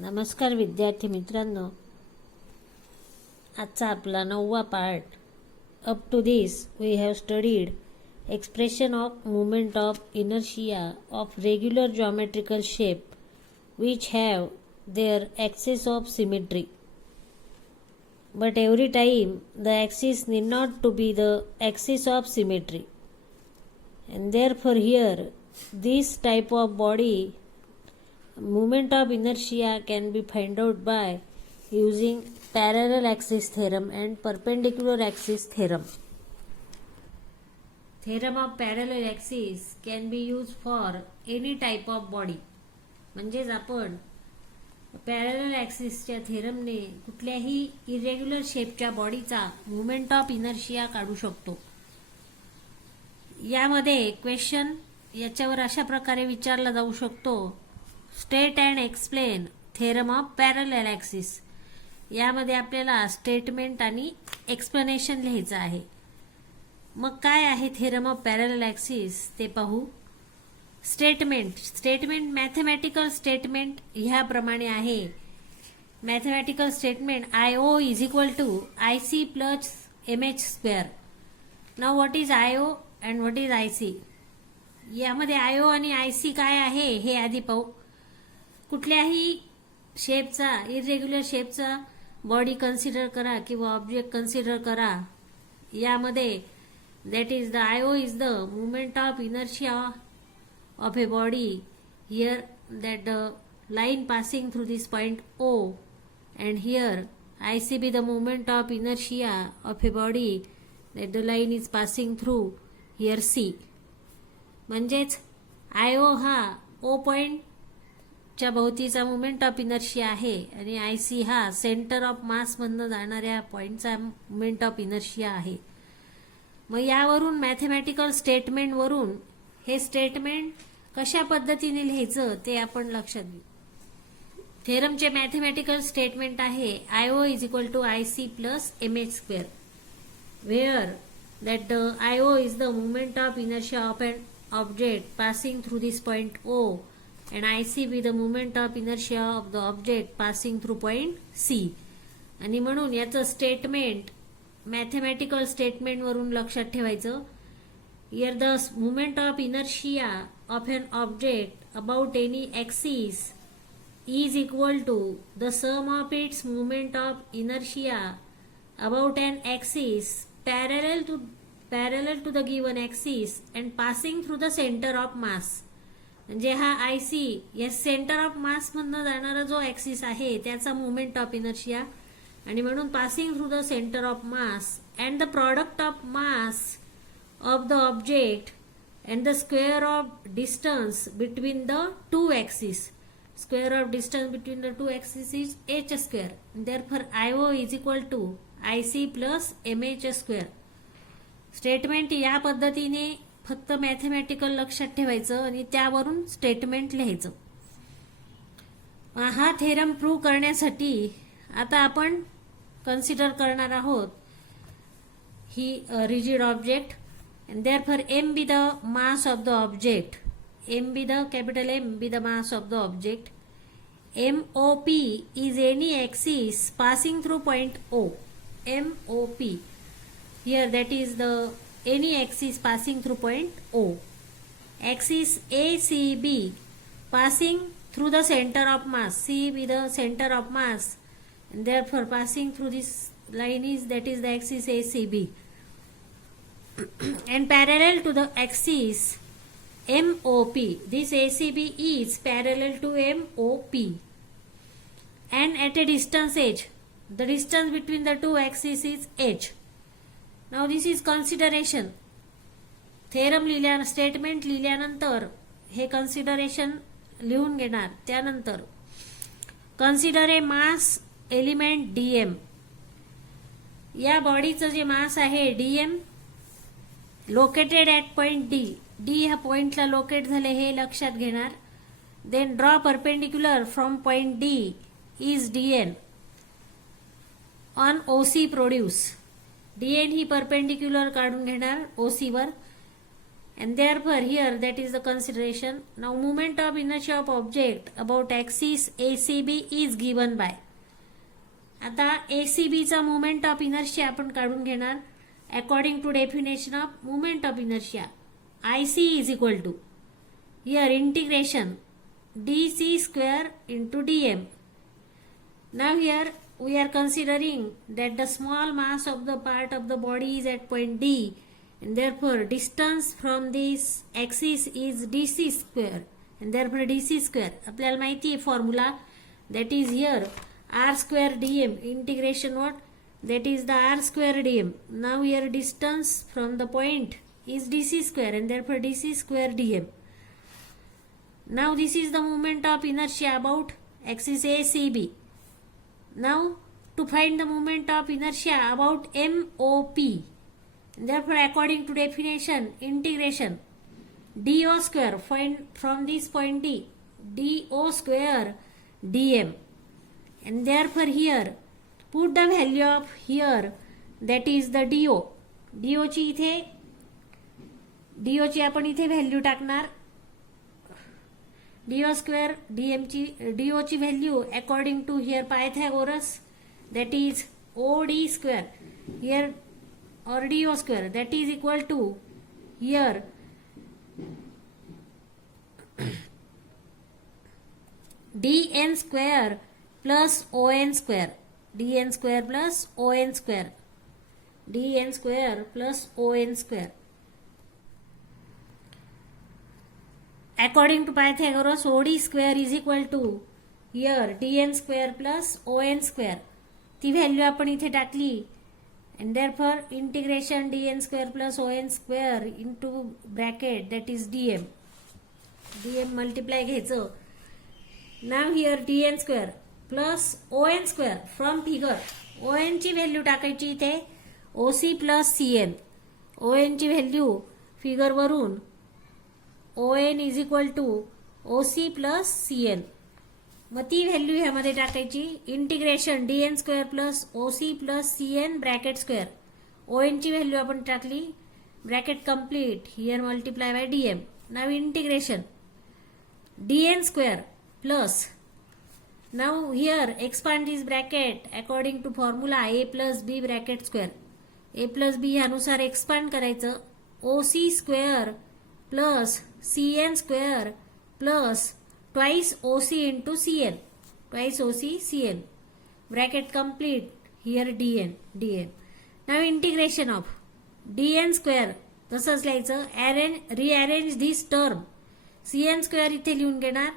नमस्कार विद्यार्थी मित्रांनो, आजचा आपला 9वा part. Up to this we have studied expression of movement of inertia of regular geometrical shape which have their axis of symmetry, but every time the axis need not to be the axis of symmetry, and therefore here this type of body moment of inertia can be found out by using parallel axis theorem and perpendicular axis theorem. Theorem of parallel axis can be used for any type of body. म्हणजेच आपण parallel ॲक्सिसच्या थेरमने कुठल्याही irregular शेपच्या बॉडीचा movement of inertia काढू शकतो. यामध्ये question याच्यावर अशा प्रकारे विचारला जाऊ शकतो. State and explain theorem of parallel axis. यामध्ये आपल्याला स्टेटमेंट आणि एक्सप्लेनेशन लिहायचं आहे. मग काय आहे थेरम ऑफ पॅरलल ॲक्सिस ते पाहू. स्टेटमेंट मॅथमॅटिकल स्टेटमेंट ह्याप्रमाणे आहे. Mathematical statement IO is equal to IC plus MH square. Now what is IO and what is IC. यामध्ये IO आणि IC काय आहे हे आधी पाहू. कुठल्याही शेपचा इरेग्युलर शेपचा बॉडी कन्सिडर करा किंवा ऑब्जेक्ट कन्सिडर करा. यामध्ये that is the IO is the movement of inertia of a body. Here that the line passing through this point O, and here IC be the moment of inertia of a body that the line is passing through here C. म्हणजेच IO हा O point च्या भोवतीचा movement of inertia आहे आणि IC हा centre of मास मधनं जाणाऱ्या पॉइंटचा movement of inertia आहे. मग यावरून मॅथमॅटिकल स्टेटमेंट वरून हे स्टेटमेंट कशा पद्धतीने लिहायचं ते आपण लक्षात घेऊ. थेरमचे मॅथमॅटिकल स्टेटमेंट आहे IO is equal to IC plus MH square, where that the IO is the movement of inertia of an object passing through this point O and IC be the moment of inertia of the object passing through point C. आणि म्हणून याचं statement mathematical statement वरून लक्षात ठेवायचं. Here the moment of inertia of an object about any axis is equal to the sum of its moment of inertia about an axis parallel to the given axis and passing through the center of mass. म्हणजे हा IC या centre of मास मधनं जाणारा जो axis आहे त्याचा movement of inertia आणि म्हणून passing through the centre of mass and the product of mass of the object and the square of distance between the two axes. Square of distance between the two axes is h square. Therefore IO is equal to IC plus MH square. Statement या पद्धतीने फक्त mathematical लक्षात ठेवायचं आणि त्यावरून statement लिहायचं. हा theorem prove करण्यासाठी आता आपण कन्सिडर करणार आहोत ही rigid object. And therefore M be the mass of the object. M be the capital M be the mass of the object. MOP is any axis passing through point O. MOP. Here that is the any axis passing through point O. Axis ACB passing through the center of mass. C be the center of mass. And therefore passing through this line is that is the axis ACB. And parallel to the axis MOP. This ACB is parallel to MOP. And at a distance h. The distance between the two axes is h. Now this is consideration. Theorem लिहिल्या statement लिहिल्यानंतर हे consideration लिहून घेणार. त्यानंतर consider a mass element DM. या बॉडीचं जे mass आहे DM located at point D ह्या पॉइंटला लोकेट झाले हे लक्षात घेणार. Then draw perpendicular from point D is DN on OC produce. DN ही परपेंडिक्युलर काढून घेणार OC वर. and therefore here that is the consideration. Now moment of inertia of object about axis ACB is given by. आता ACB चा moment of inertia आपण काढून घेणार. According to definition of moment of inertia, IC is equal to here integration dc square into dm. Now here we are considering that the small mass of the part of the body is at point D, and therefore distance from this axis is dc square, and therefore dc square आपल्याला माहिती आहे formula, that is here r square dm integration what, that is the r square dm. Now here distance from the point is dc square, and therefore dc square dm. Now this is the moment of inertia about axis ACB. Now to find the moment of inertia about MOP, therefore according to definition integration dO square, find from this point D, dO square dm, and therefore here put the value of here, that is the dO. dO ची आपण इथे value टाकणार. dO square dm ची dO ची value according to here Pythagoras, that is OD square here or dO square, that is equal to here dn square plus on square, dn square plus on square, dn square plus on square. According to Pythagoras, OD square is equal to here dn square plus on square. ती value आपण इथे टाकली, and therefore integration dn square plus on square into bracket, that is dm. dm multiply घ्यायचं. Now here dn square plus on square from figure. on ची value टाकायची इथे OC plus CN. on ची value figure वरून ON is equal to OC plus CN. मग ती value ह्यामध्ये टाकायची. Integration dn square plus OC plus CN bracket square. ON ची व्हॅल्यू आपण टाकली, bracket complete, here multiply by dm. Now integration dn square plus, now here expand this bracket according to formula a plus b bracket square. a plus b ह्यानुसार expand करायचं. OC square plus CN square plus twice OC into CN, twice OC CN, bracket complete, here dn. Now integration of dn square तसंच लिहायचं. rearrange this term. CN square इथे लिहून घेणार.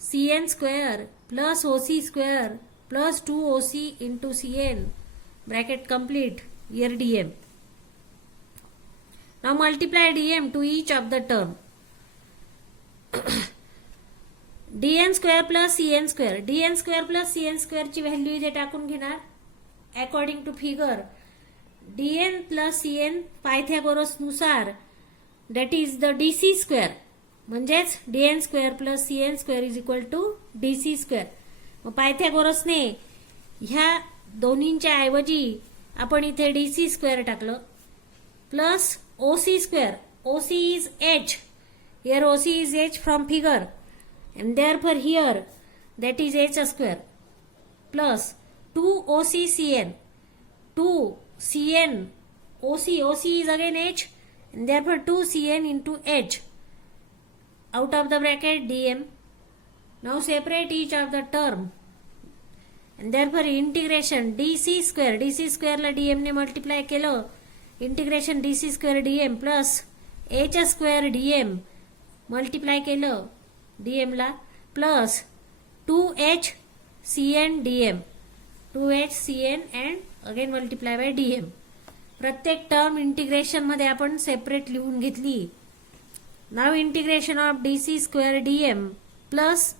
CN square plus OC square plus 2OC into CN, bracket complete, here dm. Now multiply dm to each of the term. dn square plus cn square, dn square plus cn square ची value इथे टाकून घेणार. According to figure dn plus cn Pythagoras नुसार, that is the dc square, म्हणजेच dn square plus cn square is equal to dc square. मग पायथागोरसने ह्या दोन्हींच्या ऐवजी आपण इथे dc स्क्वेअर टाकलं plus OC square. OC is h. Here OC is h from figure, and therefore here that is h square plus 2OC CN. 2 CN OC is again h, and therefore 2 CN into h. Out of the bracket dm. Now separate each of the term, and therefore integration dc square ला dm ने multiply केलं. Integration dc square dm plus h square dm multiply केलं dm ला plus 2h cn dm, 2h cn and again multiply by dm. प्रत्येक term integration मध्ये आपण separate लिहून घेतली. Now integration of dc square dm plus,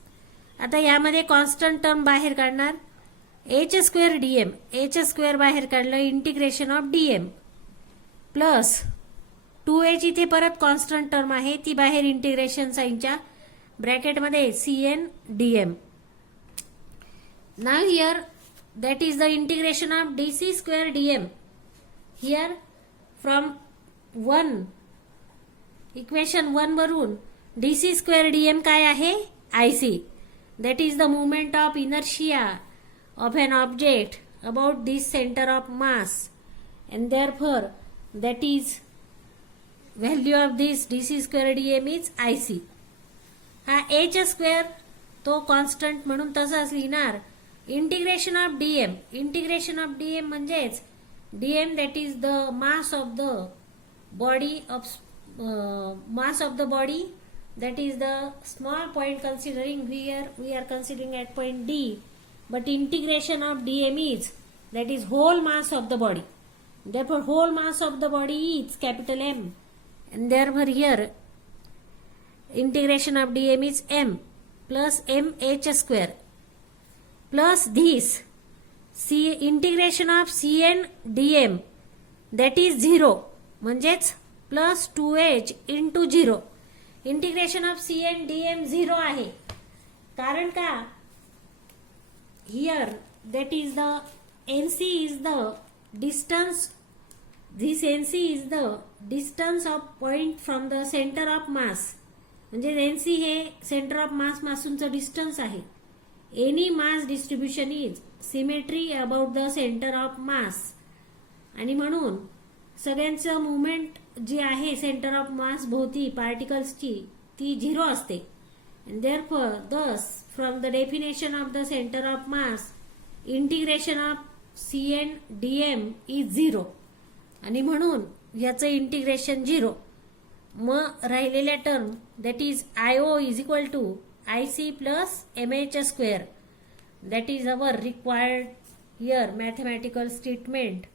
आता यामध्ये constant term बाहेर काढणार. h square dm, h square बाहेर काढलं, integration of dm plus 2h इथे परत कॉन्स्टंट टर्म आहे, ती बाहेर इंटिग्रेशन साइनच्या ब्रॅकेटमध्ये CN dm. Now here that is the integration of dc square dm. Here from 1 equation 1 वरून dc स्क्वेअर dm काय आहे? ic. That is the moment of inertia of an object about this center of mass, and therefore that is value of this dc square dm is ic. हा h square तो constant म्हणून तसाच लिहिणार. Integration of dm, integration of dm म्हणजेच dm that is the mass of the body of mass of the body, that is the small point considering here we are considering at point D, but integration of dm is that is whole mass of the body. Therefore whole mass of the body is capital M, and therefore here integration of dm is m plus mh square plus this c integration of cn dm that is 0 म्हणजेच plus 2h into 0. Integration of cn dm 0 आहे. कारण का? Here that is the nc is the distance, this nc is the distance of point from the center of mass. म्हणजे nc हे centre of mass पासूनचं distance आहे. Any mass distribution is symmetry about the centre of मास, आणि म्हणून सगळ्यांचं movement जी आहे centre of मास भोवती पार्टिकल्सची ती 0 असते. And therefore thus from the definition of the centre of mass integration of cn dm is 0, आणि म्हणून याचं इंटिग्रेशन 0. मग राहिलेल्या term that is io is equal to ic plus mh square. That is our required here mathematical statement